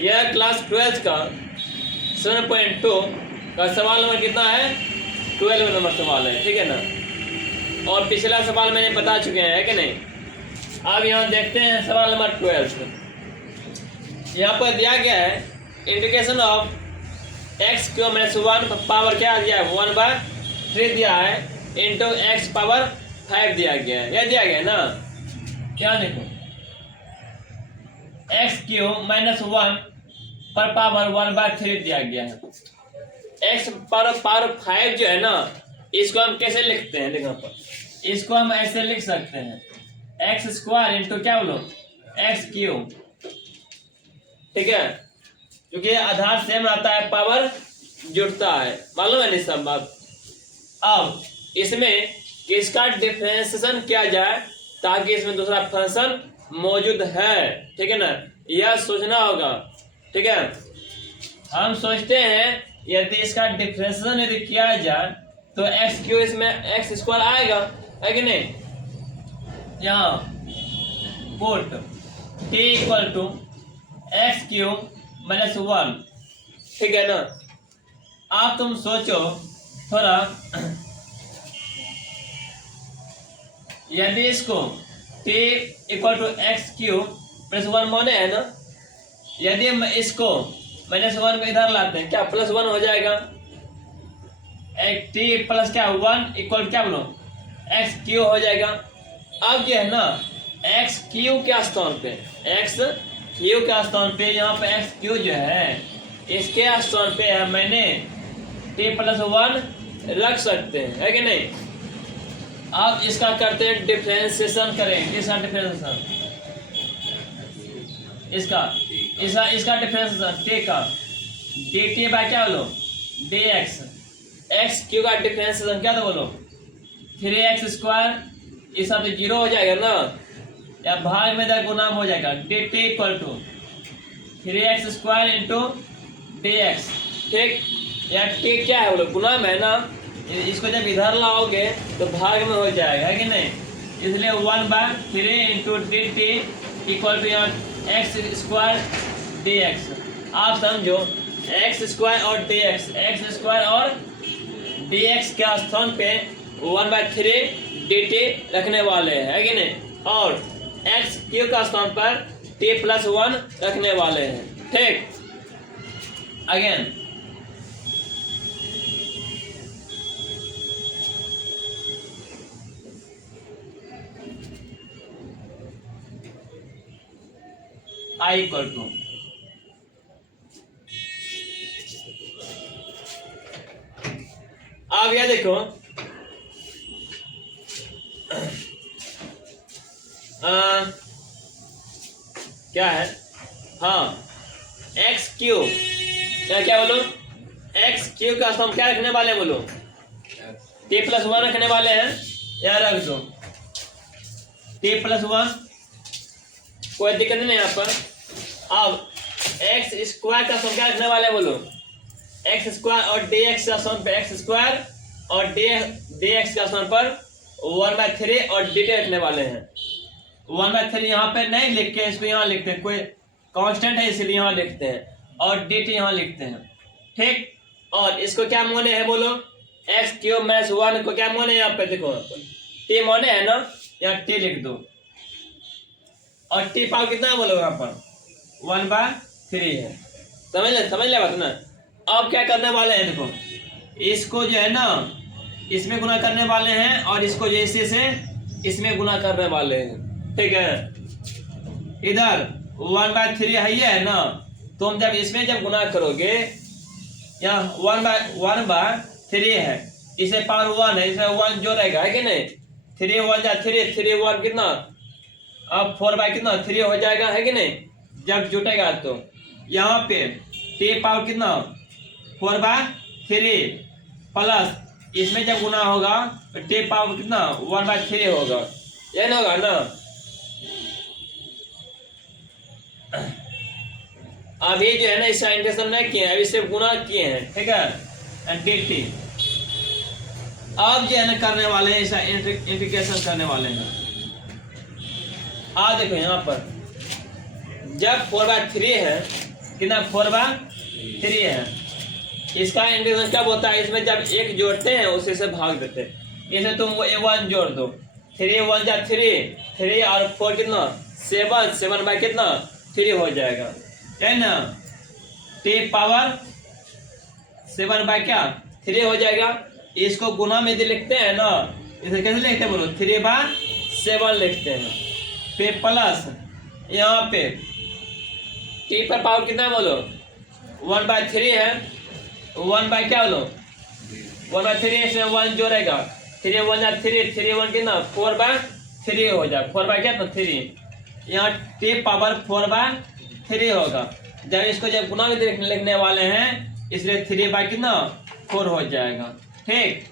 यह क्लास 12 का 7.2 का सवाल नंबर कितना है? 12 नंबर सवाल है, ठीक है ना। और पिछला सवाल मैंने बता चुके हैं, है कि नहीं। अब यहाँ देखते हैं सवाल नंबर 12। यहाँ पर दिया गया है integration of x cube minus 1 power क्या दिया है? 1/3 दिया है इंटू एक्स पावर 5 दिया गया है। यह दिया गया है ना, क्या देखो एक्स क्यूब माइनस 1 पर पावर 1/3 दिया गया है। एक्स पर पावर 5 जो है ना, इसको हम कैसे लिखते हैं? देखो पर इसको हम ऐसे लिख सकते हैं एक्स स्क्वायर इंटू क्या बोलो एक्स क्यूब, ठीक है, क्योंकि आधार सेम रहता है, पावर जुड़ता है, मालूम है नहीं सब बात। अब इसमें किसका डिफरेंशिएशन किया जाए ताकि इसमें दूसरा फंक्शन मौजूद है, ठीक है ना, यह सोचना होगा, ठीक है। हम सोचते हैं यदि इसका डिफरेंशिएशन यदि किया जाए तो एक्स क्यूब इसमें एक्स स्क्वायर आएगा, है कि नहीं। यहाँ put t equal to x cube minus 1, ठीक है ना। आप तुम सोचो थोड़ा, यदि इसको t equal to x cube plus 1 माने है ना, यदि हम इसको माइनस 1 को इधर लाते हैं क्या प्लस 1 हो जाएगा। t प्लस क्या 1 इक्वल क्या बोलो एक्स क्यूब हो जाएगा। अब जो है ना एक्स क्यूब के स्थान पे एक्स क्यूब के स्थान पे यहाँ पे एक्स क्यूब जो है इसके स्थान पे है मैंने t प्लस 1 रख सकते हैं, है कि नहीं। अब इसका करते हैं डिफरेंशिएशन करें, इसका डिफरेंशिएशन इसका डिफरेंशिएशन t का dt बाय क्या बोलो dx, एक्स क्यूब का डिफरेंशिएशन क्या था बोलो 3x स्क्वायर, इस सब 0 हो जाएगा ना, या भाग में गुना हो जाएगा dt equal to 3x square into dx, ठीक। या t क्या है बोलो गुना में है ना, इसको जब इधर लाओगे तो भाग में हो जाएगा, है कि नहीं। इसलिए 1/3 इंटू dt इक्वल टू यहाँ एक्स स्क्वायर dx। आप समझो एक्स स्क्वायर और dx, एक्स स्क्वायर और dx के स्थान पे 1/3 dt रखने वाले हैं, है कि नहीं, और एक्स क्यूब का स्थान पर t प्लस 1 रखने वाले हैं, ठीक। अगेन i इक्वल टू अब यह देखो क्या है, हाँ एक्स क्यूब क्या बोलो एक्स क्यूब का हम क्या रखने वाले हैं बोलो t प्लस 1 रखने वाले हैं, यहाँ रख दो t प्लस 1, कोई दिक्कत नहीं यहाँ पर। अब एक्स स्क्वायर का हम क्या रखने वाले हैं बोलो एक्स स्क्वायर और dx का स्थान पे एक्स स्क्वायर और dx का स्थान पर 1/3 और dt रखने वाले हैं। 1/3 यहाँ पे नहीं लिख के इसको यहाँ लिखते हैं, कोई कांस्टेंट है इसलिए यहाँ लिखते हैं, और dt यहाँ लिखते हैं, ठीक। और इसको क्या माने है बोलो एक्स क्यूब माइनस 1 को क्या माने, यहाँ पे देखो t माने है ना, यहाँ t लिख दो, और t पावर कितना बोलो यहाँ पर 1/3 है, समझ ले बात ना। अब क्या करने वाले हैं देखो, इसको जो है ना इसमें गुना करने वाले हैं और इसको जैसे से इसमें गुना करने वाले हैं, ठीक है। इधर 1/3 है ना, तुम जब इसमें जब गुना करोगे यहाँ 1/3 है, इसे पावर 1 है, इसमें 1 जो रहेगा, है कि नहीं। 3 1 जा 3 3 1 कितना, अब 4 कितना 3 हो जाएगा, है कि नहीं। जब जुटेगा तो यहाँ पे t पावर कितना 4/3 प्लस इसमें जब गुना होगा तो t पावर कितना 1/3 होगा, ये ना होगा ना। अभी जो है ना इसका इंटीग्रेशन नहीं किए हैं, अभी सिर्फ गुना किए हैं, ठीक है, dt। अब जो है ना करने वाले हैं इसका इंटीग्रेशन करने वाले हैं। देखो यहाँ पर जब 4/3 है कितना 4/3 है। इसका इंटीग्रेशन कब होता है, इसमें जब एक जोड़ते हैं उसी से भाग देते हैं। इसमें तुम वो 1 जोड़ दो, 3 1 जा 3 और 4 कितना 7 बाई कितना 3 हो जाएगा, है ना। टी पावर 7 बाई क्या 3 हो जाएगा। इसको गुना में जो लिखते हैं ना, इसे कैसे लिखते हैं बोलो, 3/7 लिखते हैं। फिर प्लस यहाँ पे टी पर पावर कितना बोलो 1/3 है, 1 बाई क्या बोलो 1/3, इसमें 1 जोड़ेगा, 3 1 जा 3 3 1 कितना 4/3 हो जाए, 4 बाई क्या 3। यहाँ टी पावर 4/3 होगा। जब इसको जब गुना में लिखने वाले हैं इसलिए 3 बाई कितना 4 हो जाएगा, ठीक।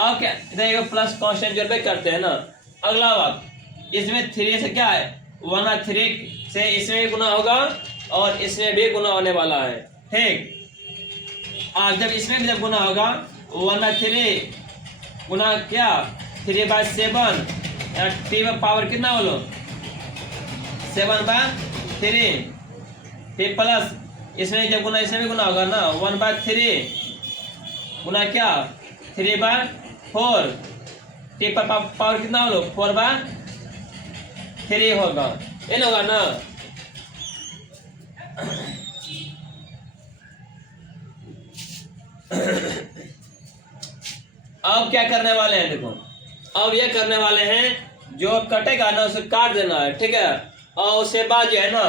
अब क्या इधर प्लस कांस्टेंट जोड़ पे करते हैं ना। अगला बात, इसमें 3 से क्या है 1/3 से इसमें भी गुना होगा और इसमें भी गुना होने वाला है, ठीक। और जब इसमें भी जब गुना होगा 1/3 गुना क्या 3/7, टी में पावर कितना बोलो 7/3। फिर प्लस इसमें जब गुना इसमें भी गुना होगा ना 1/3 गुना क्या 3/4, टी पर पावर कितना बोलो 4/3 होगा, ये होगा ना। अब क्या करने वाले हैं देखो, अब ये करने वाले हैं जो कटेगा ना उसे काट देना है, ठीक है। और उसके बाद जो है ना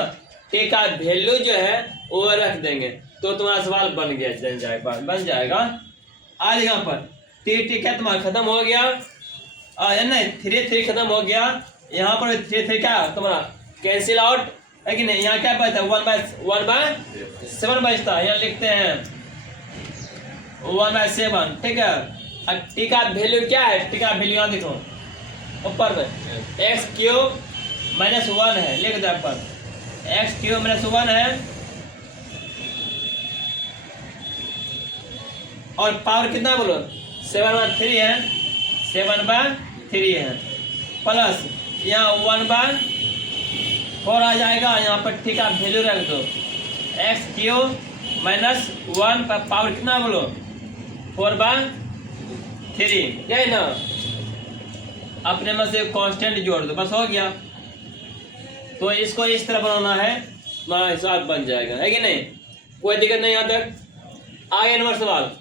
टी का वैल्यू जो है वो रख देंगे, तो तुम्हारा सवाल बन गया बन जाएगा। आज यहाँ पर टी क्या तुम्हारा खत्म हो गया, नहीं 3 खत्म हो गया। यहाँ पर 3 क्या तुम्हारा कैंसिल आउट है कि नहीं। यहाँ क्या बचता है 1/7 बचता है, यहाँ लिखते हैं 1/7, ठीक है। टी का वैल्यू क्या है, टी का वैल्यू यहाँ देखो ऊपर में x³ -1 है, लिख दो पर x³ -1 है। और पावर कितना बोलो 7/3 है, 7/3 है। प्लस यहाँ 1/4 आ जाएगा, यहाँ पर टी का वैल्यू रख दो x³ -1 पर पावर कितना बोलो 4/3, है ना। अपने में से कांस्टेंट जोड़ दो, बस हो गया। तो इसको इस तरह बनाना है, हमारा हिसाब बन जाएगा, है कि नहीं। कोई दिक्कत नहीं यहाँ तक। आगे नंबर सवाल,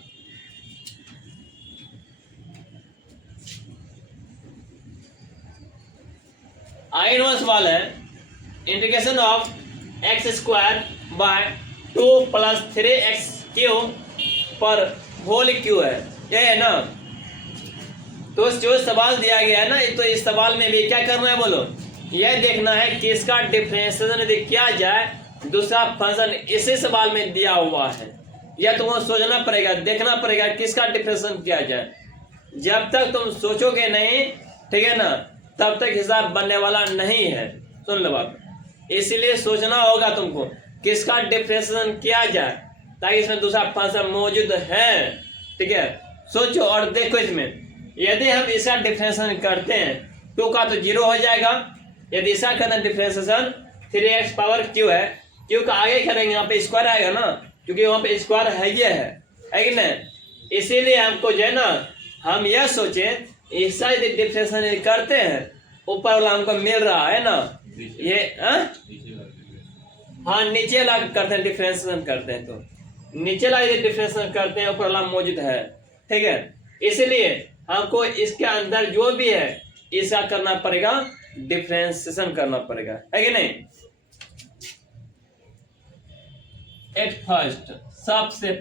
आगे नंबर सवाल है integration of x² bye 2 + 3x³ पर होल क्यू है, ये है ना। तो जो सवाल दिया गया है ना, तो इस सवाल में भी क्या करना है बोलो, यह देखना है कि इसका डिफरेंशिएशन यदि किया जाए दूसरा फंक्शन इसी सवाल में दिया हुआ है, यह तुमको सोचना पड़ेगा, देखना पड़ेगा किसका डिफरेंशिएशन किया जाए। जब तक तुम सोचोगे नहीं, ठीक है ना, तब तक हिसाब बनने वाला नहीं है। सुन लो बात, इसीलिए सोचना होगा तुमको किसका डिफरेंशिएशन किया जाए ताकि इसमें दूसरा फंक्शन मौजूद है, ठीक है। सोचो और देखो, इसमें यदि हम इसका डिफरेंशिएशन करते हैं 2 का तो 0 हो जाएगा। यदि इसका करना डिफरेंशिएशन 3x³ है, क्यू का आगे करेंगे यहाँ पे स्क्वायर आएगा ना, क्योंकि वहाँ पे स्क्वायर है ये है कि नहीं। इसीलिए हमको जो है ना, हम यह सोचे इसका यदि डिफरेंशिएशन करते हैं ऊपर वाला हमको मिल रहा है ना, ये हाँ नीचे वाला करते हैं डिफरेंशिएशन करते हैं, तो नीचे वाला यदि डिफरेंशिएशन करते हैं ऊपर वाला मौजूद है, ठीक है। इसीलिए हमको इसके अंदर जो भी है इसका करना पड़ेगा, डिफरेंशिएशन करना पड़ेगा, है कि नहीं। एट फर्स्ट सबसे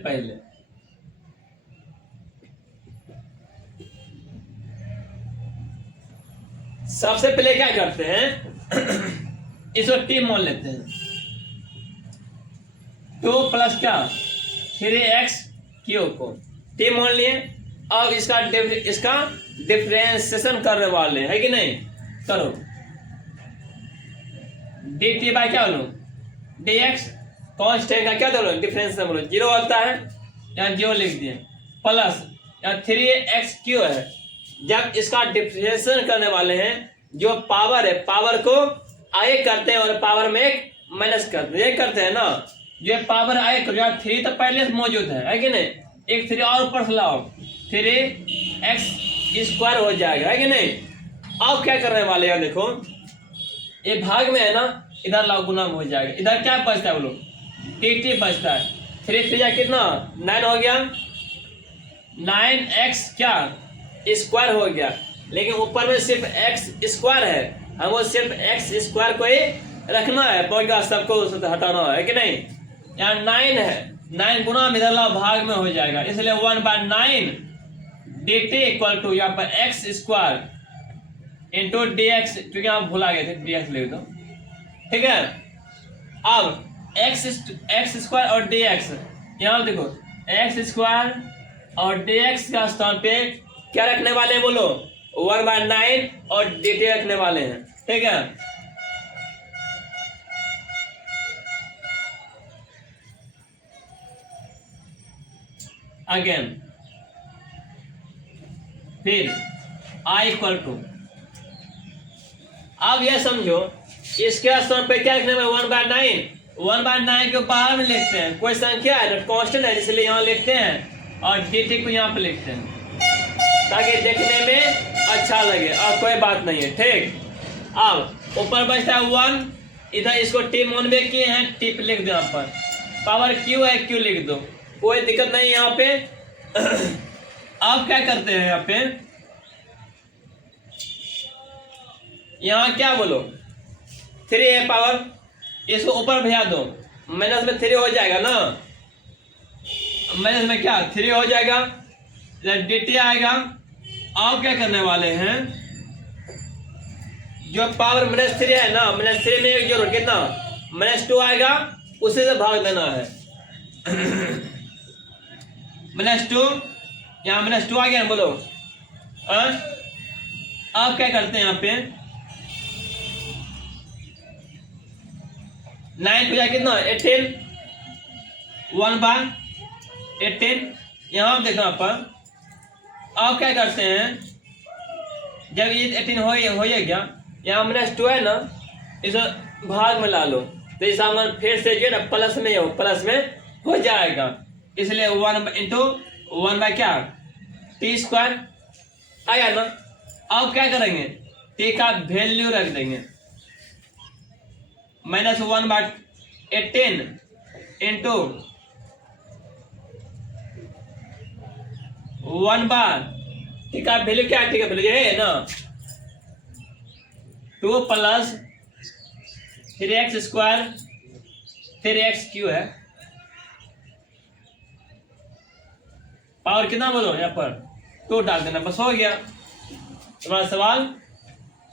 पहले क्या करते हैं, इसको टी मान लेते हैं, 2 + क्या 3x³ को टी मान लिए। अब इसका डिफरेंशिएशन करने वाले है कि नहीं, करो dt बाय क्या बोलो dx, कांस्टेंट का क्या बोलो डिफरेंशिएशन बोलो 0 होता है, यहाँ 0 लिख दिए। प्लस यहाँ 3x³ है, जब इसका डिफरेंशिएशन करने वाले हैं जो पावर है पावर को आगे करते हैं और पावर में एक माइनस करते हैं, ये करते हैं ना। जो पावर आए तो जो 3 तो पहले से मौजूद है कि नहीं, एक 3 और ऊपर से लाओ, 3x² हो जाएगा, है कि नहीं। अब क्या करने वाले हैं, देखो ये भाग में है ना, इधर लाओ गुना में हो जाएगा, इधर क्या बचता है बोलो, टी बचता है। 3 3 कितना 9 हो गया, 9x क्या स्क्वायर हो गया, लेकिन ऊपर में सिर्फ x² है, हमको सिर्फ x² को ही रखना है, पॉइंट सबको हटाना है कि नहीं। यहाँ 9 है, 9 गुना में इधर लाओ भाग में हो जाएगा, इसलिए 1/9 dt इक्वल टू यहाँ पर x² इंटू dx, क्योंकि आप भुला गए थे dx लिख दो, ठीक है। अब x² और dx, यहाँ देखो x² और dx का स्थान पे क्या रखने वाले हैं बोलो, 1/9 और dt रखने वाले हैं, ठीक है। अगेन फिर i इक्वल टू, अब यह समझो इसके स्थान पे क्या लिखने में 1/9 के बाहर में लिखते हैं, कोई संख्या है कांस्टेंट है इसलिए यहाँ लिखते हैं, और dt को यहाँ पे लिखते हैं ताकि देखने में अच्छा लगे, और कोई बात नहीं है, ठीक। अब ऊपर बचता है 1, इधर इसको टी मान में किए हैं, टी पे लिख दो, यहाँ पर पावर q है, q लिख दो, कोई दिक्कत नहीं यहाँ पे। अब क्या करते हैं, यहाँ पे यहाँ क्या बोलो 3 है पावर, इसको ऊपर भेजा दो, माइनस में 3 हो जाएगा ना, माइनस में क्या 3 हो जाएगा, dt आएगा। अब क्या करने वाले हैं, जो पावर -3 है ना, -3 में एक जोड़ कितना -2 आएगा, उसी से भाग देना है। -2 यहाँ -2 आ गया बोलो। अब क्या करते हैं, यहाँ पे 9 को कितना 18, 1/18, यहाँ देखना पर। अब क्या करते हैं, जब ये 18 हो गया, यहाँ -2 है ना, इसे भाग में ला लो, तो इस फिर से जो है ना प्लस में हो जाएगा, इसलिए 1 इंटू 1 क्या t² आया ना। अब क्या करेंगे, t का वैल्यू रख देंगे, -1/18 इंटू 1 t का वैल्यू क्या है, t का वैल्यू है ना 2 + 3x² 3x³ है, पावर कितना बोलो, यहाँ पर 2 डाल देना, बस हो गया, तुम्हारा सवाल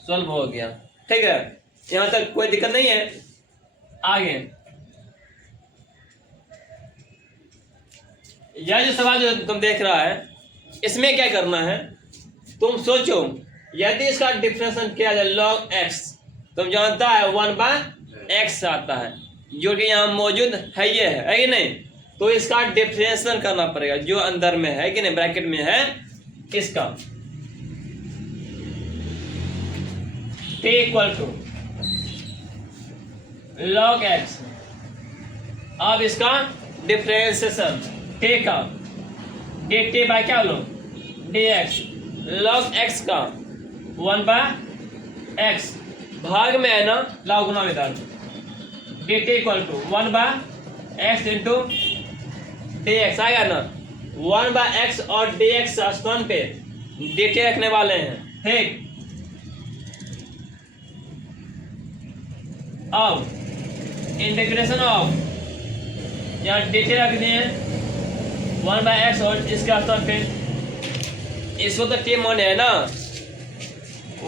सॉल्व हो गया, ठीक है। यहाँ तक कोई दिक्कत नहीं है। आगे यह जो सवाल जो तुम देख रहा है, इसमें क्या करना है, तुम सोचो यदि इसका डिफरेंशिएशन किया जाए log x, तुम जानता है 1/x आता है, जो कि यहाँ मौजूद है, ये है कि नहीं, तो इसका डिफरेंशिएशन करना पड़ेगा, जो अंदर में है कि नहीं, ब्रैकेट में है, इसका t equal to log x। अब इसका डिफरेंशिएशन t का dt बाय क्या लो dx, log x का 1/x, भाग में है ना, लाओ गुना में डाल, dt equal to 1/x into dx आएगा ना, 1/x और dx स्थान पे dt रखने वाले हैं, ठीक। अब इंटीग्रेशन ऑफ, यहाँ dt रख दिए 1/x और इसका स्थान पे, इसको तो t मान है ना,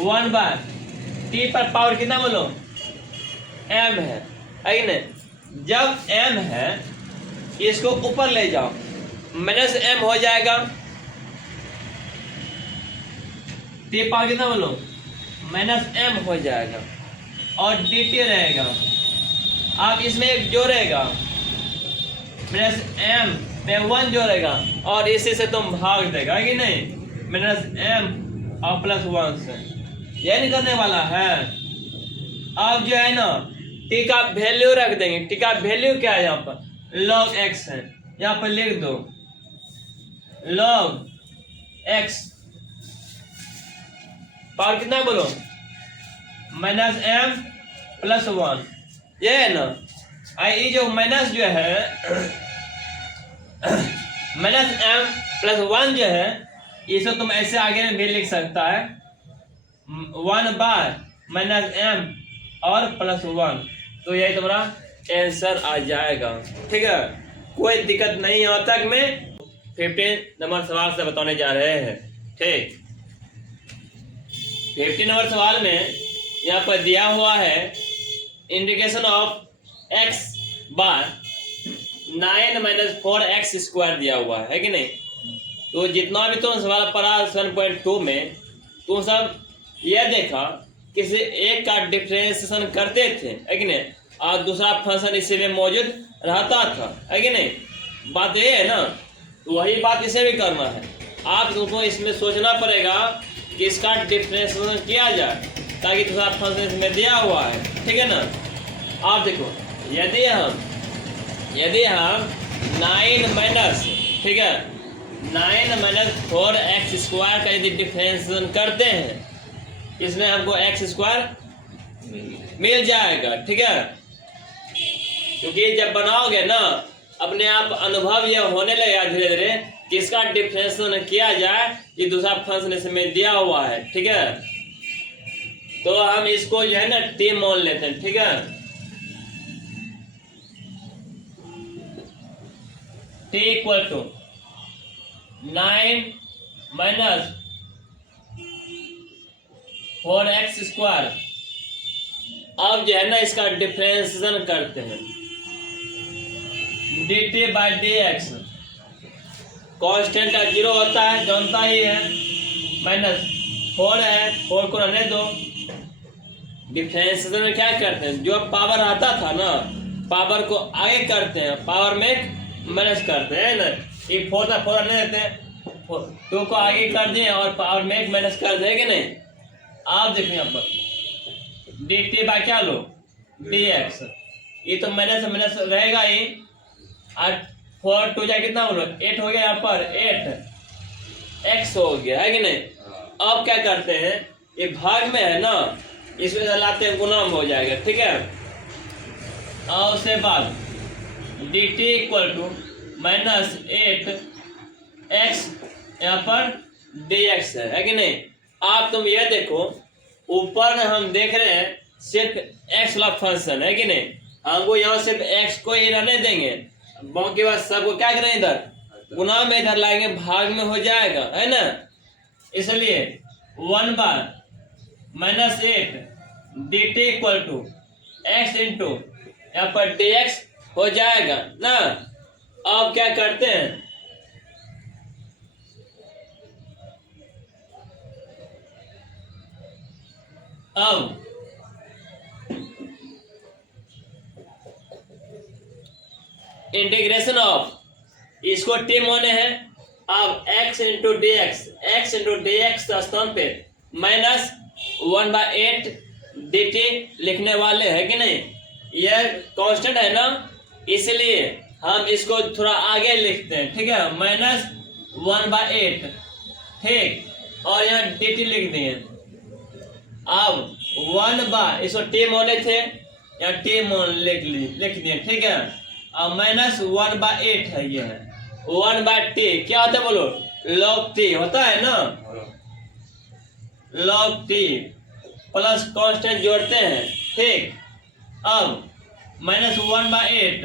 1/t पर पावर कितना बोलो m है कि नहीं। जब m है इसको ऊपर ले जाओ, -m हो जाएगा, t पावर कितना बोलो -m हो जाएगा, और dt रहेगा। अब इसमें एक जोड़ेगा, -m में 1 जोड़ेगा, और इसी से तुम भाग देगा कि नहीं, -m और +1 से, यह नहीं करने वाला है। अब जो है ना, t का वैल्यू रख देंगे, t का वैल्यू क्या है यहाँ पर log x है, यहाँ पर लिख दो log x पावर कितना है बोलो, -m + 1, ये है ना। ये जो माइनस जो है -m + 1 जो है, इसे तुम ऐसे आगे में भी लिख सकता है 1/-m और +1, तो यही तुम्हारा आंसर आ जाएगा। ठीक है, कोई दिक्कत नहीं है। अब तक में 15 नंबर सवाल से बताने जा रहे हैं। ठीक, 15 नंबर सवाल में यहाँ पर दिया हुआ है integration of x bar 9 - 4x² दिया हुआ है कि नहीं। तो जितना भी तुम सवाल पढ़ा 7.2 में, तुम सब यह देखा किसी एक का डिफरेंशिएशन करते थे है कि नहीं, और दूसरा फंक्शन इसी में मौजूद रहता था है कि नहीं। बात ये है ना, तो वही बात इसे भी करना है। आप तुमको इसमें सोचना पड़ेगा कि इसका डिफरेंशिएशन किया जाए, ताकि दूसरा फंक्शन इसमें दिया हुआ है। ठीक है ना। आप देखो, यदि हम 9 ठीक है 9 - 4x² का यदि डिफरेंशिएशन करते हैं, इसमें हमको x² मिल जाएगा। ठीक है, क्योंकि जब बनाओगे ना, अपने आप अनुभव यह होने लगेगा धीरे धीरे कि इसका डिफरेंशिएशन किया जाए, ये दूसरा फंक्शन इसमें दिया हुआ है। ठीक है, तो हम इसको जो है ना t मान लेते हैं। ठीक है, t = 9 - 4x²। अब जो है ना इसका डिफरेंशिएशन करते हैं, dt/dx कांस्टेंट 0 होता है, जानता ही है, -4 है, 4 को रहने दो। डिफरेंशिएशन में क्या करते हैं, जो पावर आता था ना, पावर को आगे करते हैं, पावर में माइनस करते हैं ना। ये 4 था, 4 रहने देते हैं, 2 को आगे कर दिए और पावर में माइनस कर देंगे नहीं। आप देखो यहाँ पर dt क्या लो, dx, ये तो माइनस रहेगा ही, और 4 2 कितना बोलो, 8 हो गया, यहाँ पर 8x हो गया है कि नहीं। अब क्या करते हैं, ये भाग में है ना, इसमें लाते हैं गुना में हो जाएगा। ठीक है, और उसके बाद dt = -8x यहाँ पर dx है कि नहीं। आप तुम ये देखो, ऊपर हम देख रहे हैं सिर्फ x वाला फंक्शन है कि नहीं, हमको यहाँ सिर्फ x को ही रहने देंगे, बाकी बात सबको क्या करें, इधर गुना में इधर लाएंगे, भाग में हो जाएगा है ना। इसलिए 1/-8 dt = x यहाँ पर dx हो जाएगा ना। अब क्या करते हैं, अब इंटीग्रेशन ऑफ, इसको t माने हैं, अब x × dx का स्थान पे -1/8 dt लिखने वाले हैं कि नहीं। यह कांस्टेंट है ना, इसलिए हम इसको थोड़ा आगे लिखते हैं। ठीक है, -1/8, ठीक, और यहाँ dt लिख दिए। अब 1/, इसको t माने थे, यहाँ t मान लिख दिए। ठीक है, अब -1/8 है, ये है 1/t, क्या होता है बोलो, log t होता है ना, log t प्लस कांस्टेंट जोड़ते हैं। ठीक, अब -1/8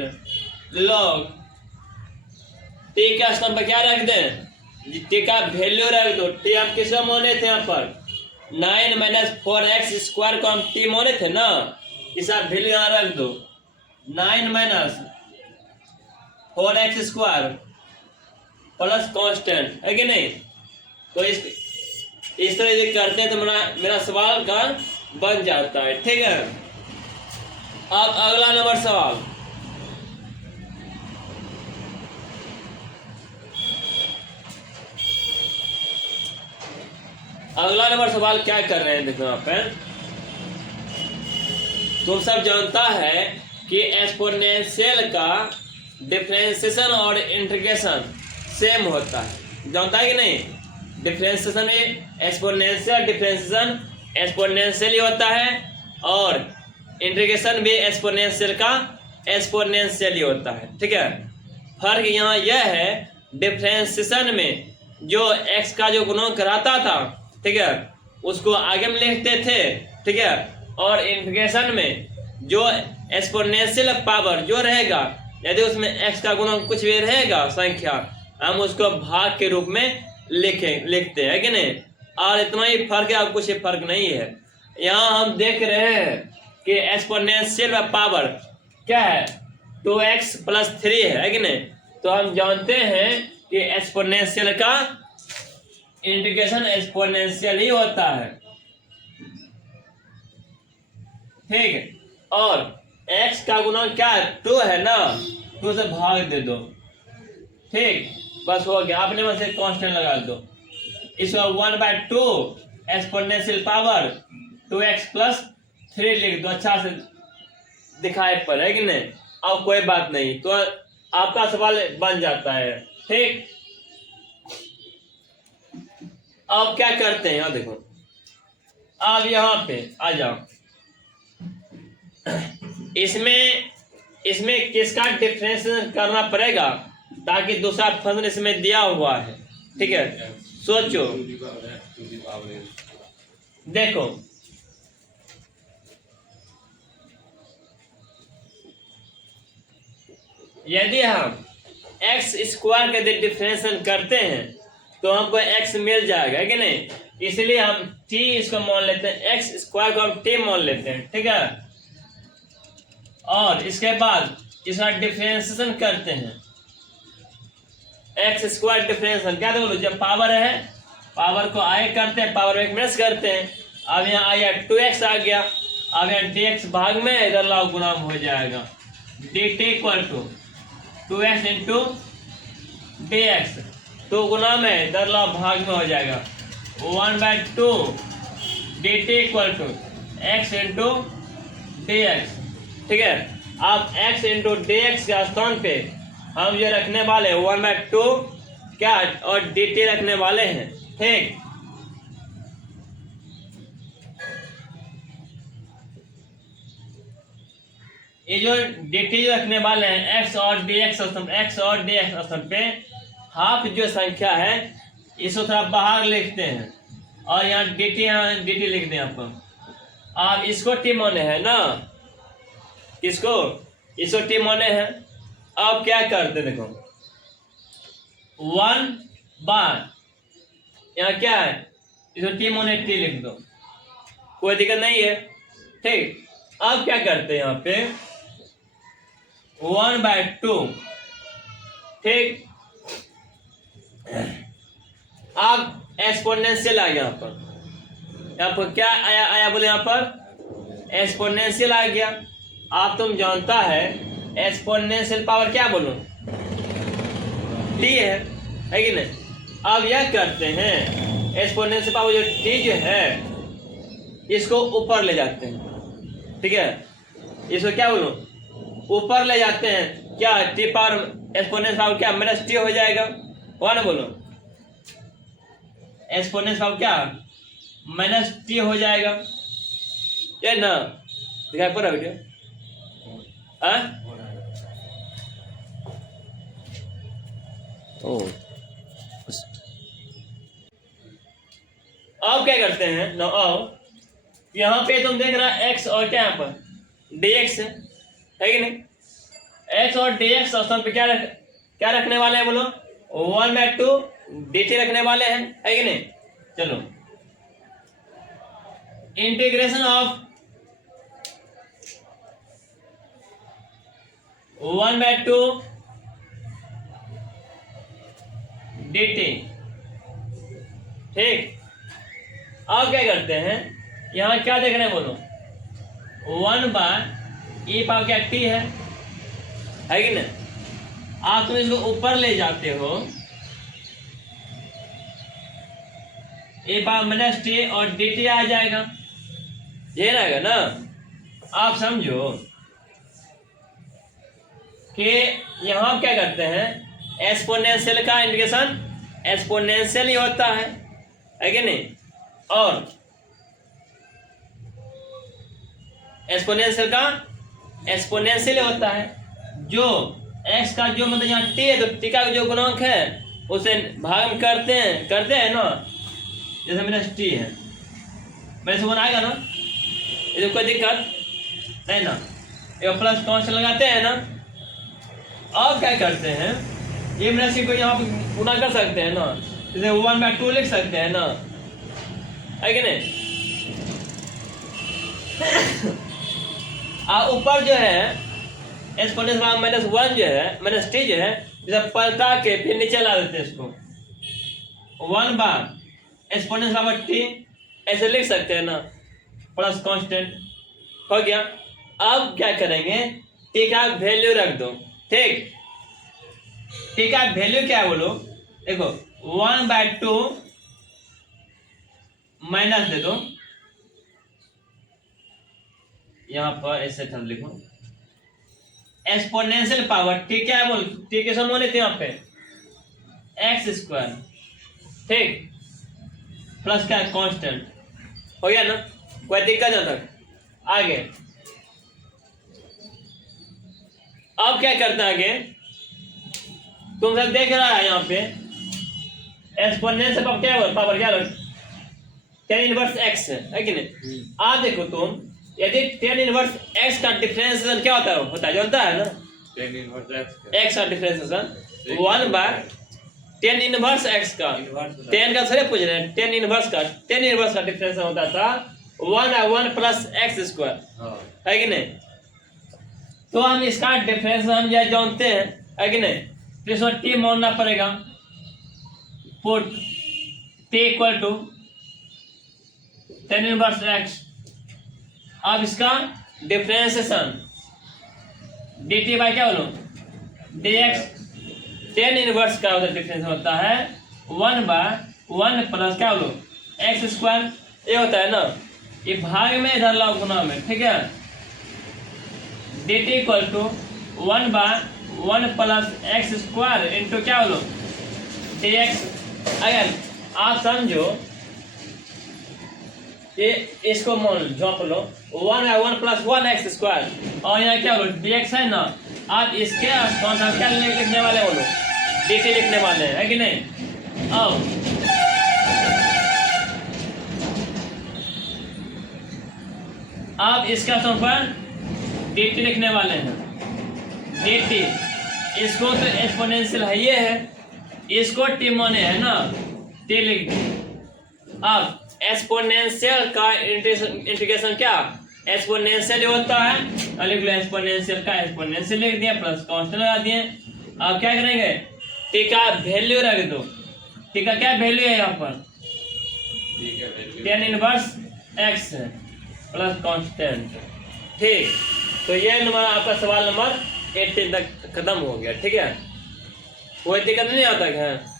log t का स्थान पर क्या रख दें, t का वैल्यू रख दो। t हम किसको माने थे, यहाँ पर 9 - 4x² को हम t माने थे ना, इसका वैल्यू यहाँ रख दो, 9 - 4x² प्लस कांस्टेंट है कि नहीं। तो इस तरह से करते हैं तो मेरा सवाल का बन जाता है। ठीक है, अब अगला नंबर सवाल, अगला नंबर सवाल क्या कर रहे हैं, देखो यहाँ पे तुम सब जानता है कि एक्सपोनेंशियल का डिफरेंशिएशन और इंटीग्रेशन सेम होता है, जानता है कि नहीं? डिफरेंशिएशन में एक्सपोनेंशियल डिफरेंशिएशन एक्सपोनेंशियल ही होता है और इंटीग्रेशन भी एक्सपोनेंशियल का एक्सपोनेंशियल ही होता है, ठीक है। फर्क यहाँ यह है, डिफरेंशिएशन में जो x का जो गुणक रहता था, ठीक है, उसको आगे में लिखते थे, ठीक है, और इंटीग्रेशन में जो एक्सपोनेंशियल पावर जो रहेगा, यदि उसमें x का गुणक कुछ भी रहेगा संख्या, हम उसको भाग के रूप में लिखते हैं कि नहीं। और इतना ही फर्क है, और कुछ फर्क नहीं है। यहाँ हम देख रहे हैं कि एक्सपोनेंशियल पावर क्या है, 2x + 3 है कि नहीं। तो हम जानते हैं कि एक्सपोनेंशियल का इंटीग्रेशन एक्सपोनेंशियल ही होता है, ठीक है। और x का गुणक क्या है, 2 है ना, 2 से भाग दे दो, ठीक, बस हो गया। आपने बस एक कांस्टेंट लगा दो, इसको 1/2 एक्सपोनेंशियल पावर 2x + 3 लिख दो, अच्छा से दिखाई पड़े कि नहीं। अब कोई बात नहीं, तो आपका सवाल बन जाता है, ठीक। अब क्या करते हैं, देखो अब यहाँ पे आ जाओ, इसमें किसका डिफरेंस करना पड़ेगा, ताकि दूसरा फंक्शन इसमें दिया हुआ है, ठीक है। सोचो, देखो यदि हम x² का डिफरेंशिएशन करते हैं तो हमको x मिल जाएगा कि नहीं, इसलिए हम t इसको मान लेते हैं, x² को हम t मान लेते हैं, ठीक है। और इसके बाद इसका डिफरेंशिएशन करते हैं, x² डिफरेंशिएशन क्या बोलो, जब पावर है पावर को आगे करते हैं, पावर में माइनस करते हैं। अब यहाँ आया 2x आ गया, अब यहाँ dx भाग में इधर लाओ गुणा हो जाएगा, dt = 2x × dx, तो गुना में इधर लाओ भाग में हो जाएगा 1/2 dt = x × dx, ठीक है। अब x × dx के स्थान पे हम ये रखने वाले 1/2 क्या और dt रखने वाले हैं, ठीक। ये जो dt जो रखने वाले हैं x और dx स्थान पे हाफ जो संख्या है इसको थोड़ा बाहर लिखते हैं, और यहाँ dt लिख दें आपको। आप इसको t माने हैं ना, इसको t माने हैं। अब क्या करते देखो, 1/, यहाँ क्या है, इसको t माने t लिख दो, कोई दिक्कत नहीं है, ठीक। अब क्या करते हैं, यहाँ पे 1/2, ठीक। अब एक्सपोनेंशियल आ गया, यहाँ पर क्या आया बोले, यहाँ पर एक्सपोनेंशियल आ गया। आप तुम जानता है एक्सपोनेंशियल पावर क्या बोलो, t है कि नहीं। अब यह करते हैं, एक्सपोनेंशियल पावर जो t जो है इसको ऊपर ले जाते हैं, ठीक है। इसको क्या बोलो, ऊपर ले जाते हैं, क्या t पावर एक्सपोनेंशियल पावर क्या -t हो जाएगा, हुआ ना, बोलो एक्सपोनेंशियल पावर क्या -t हो जाएगा, ये ना दिखाई पड़ रहा वीडियो, अब क्या करते हैं ना, यहाँ पे तुम देख रहा है x और क्या यहाँ पर dx है कि नहीं। x और dx स्थान पे क्या रखने वाले हैं बोलो, 1/2 dt रखने वाले हैं, है कि नहीं। चलो, इंटीग्रेशन ऑफ 1/2 dt, ठीक। अब क्या करते हैं, यहाँ क्या देख रहे हैं बोलो, 1/e पावर क्या t है कि नहीं। आप तुम इसको ऊपर ले जाते हो, e पावर -t और dt आ जाएगा, ये रहेगा ना। आप समझो कि यहाँ क्या करते हैं, एक्सपोनेंशियल का इंटीग्रेशन एक्सपोनेंशियल ही होता है कि नहीं, और एक्सपोनेंशियल का एक्सपोनेंशियल होता है। जो x का जो मतलब यहाँ t है तो t का जो गुणांक है उसे भाग में करते हैं ना, जैसे मेरा t है, मेरे से वन आएगा ना, ये तो कोई दिक्कत नहीं ना, ये प्लस कांस्टेंट लगाते हैं ना। अब क्या करते हैं, ये राशि को यहाँ पे गुना कर सकते हैं ना, जैसे 1/2 लिख सकते हैं ना, है कि नहीं। ऊपर जो है एक्सपोनेंशियल -1 जो है -t जो है, जैसे पलटा के फिर नीचे ला देते हैं इसको, 1 एक्सपोनेंशियल t ऐसे लिख सकते हैं ना, प्लस कांस्टेंट हो गया। अब क्या करेंगे, t का वैल्यू रख दो, ठीक। t का वैल्यू क्या है बोलो, देखो 1/2 माइनस दे दो, यहाँ पर ऐसे थम लिखो, एक्सपोनेंशियल पावर t क्या है बोल, t के समान है यहाँ पे x², ठीक, प्लस क्या कांस्टेंट हो गया ना, कोई दिक्कत नहीं तक आगे। अब क्या करते हैं आगे, तुम सब देख रहा है यहाँ पे एक्सपोनेंशियल पावर क्या tan इनवर्स x है कि नहीं। आज देखो तुम, यदि tan इनवर्स x का डिफरेंशिएशन क्या होता है जानता है ना, tan इनवर्स x का डिफरेंशिएशन 1/tan इनवर्स x का, tan का थोड़े पूछ रहे हैं, tan इनवर्स का डिफरेंशिएशन होता था 1 प्लस x², है कि नहीं। तो हम इसका डिफरेंशिएशन हम यह जानते हैं, है कि नहीं, तो इसमें t मानना पड़ेगा, put t equal to tan inverse x। अब इसका डिफरेंशिएशन dt बाय क्या बोलो dx, tan इनवर्स का उधर डिफरेंस होता है 1/1 प्लस क्या बोलो x², ये होता है ना, ये भाग में इधर लाओ गुना में, ठीक है। dt equal to 1/1 plus x² into क्या बोलो dx। अगर आप समझो, ये इसको मान झोंक लो 1/1 प्लस 1x², और यहाँ क्या बोलो dx है ना, आप इसके स्थान हम क्या लिखने वाले बोलो dt लिखने वाले हैं, है कि नहीं। अब आप इसका स्थान पर dt लिखने वाले हैं, dt, इसको तो एक्सपोनेंशियल है ये है, इसको t माने है ना, t लिख दो। अब एक्सपोनेंशियल का इंटीग्रेशन क्या एक्सपोनेंशियल होता है, लिख लो एक्सपोनेंशियल का एक्सपोनेंशियल लिख दिया, प्लस कांस्टेंट लगा दिए। अब क्या करेंगे, t का वैल्यू रख दो, t का क्या वैल्यू है यहाँ पर, tan inverse x plus constant, ठीक। तो ये नंबर आपका सवाल नंबर 18 तक खत्म हो गया, ठीक है, कोई दिक्कत नहीं आता है।